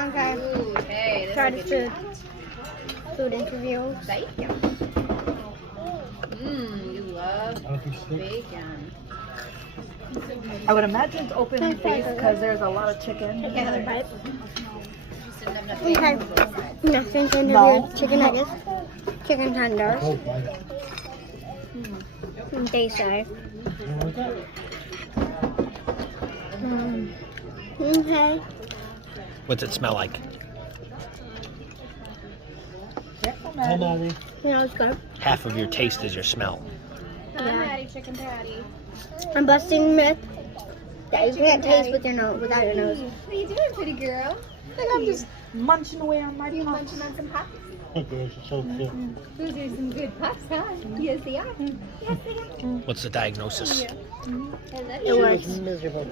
Okay. Ooh, hey, this Try is the a good food interview. bacon. You love bacon. I would imagine it's open face because there's a lot of chicken. Yeah, right. Just didn't have enough Okay. bacon on both sides. Next interview, No. chicken nuggets, chicken tenders. They say. Okay. What's it smell like? Hi, Maddie. Yeah, it's good. Half of your taste is your smell. Hi, Maddie, chicken patty. I'm busting myth that you can't Chicken taste with your nose, without your nose. What are you doing, pretty girl? Look, I'm just munching away on my You puffs. munching on some puffs? So cute. Those are some good puffs, huh? Yes, they are. Yes, they are. What's the diagnosis? I love It you. works. Miserable.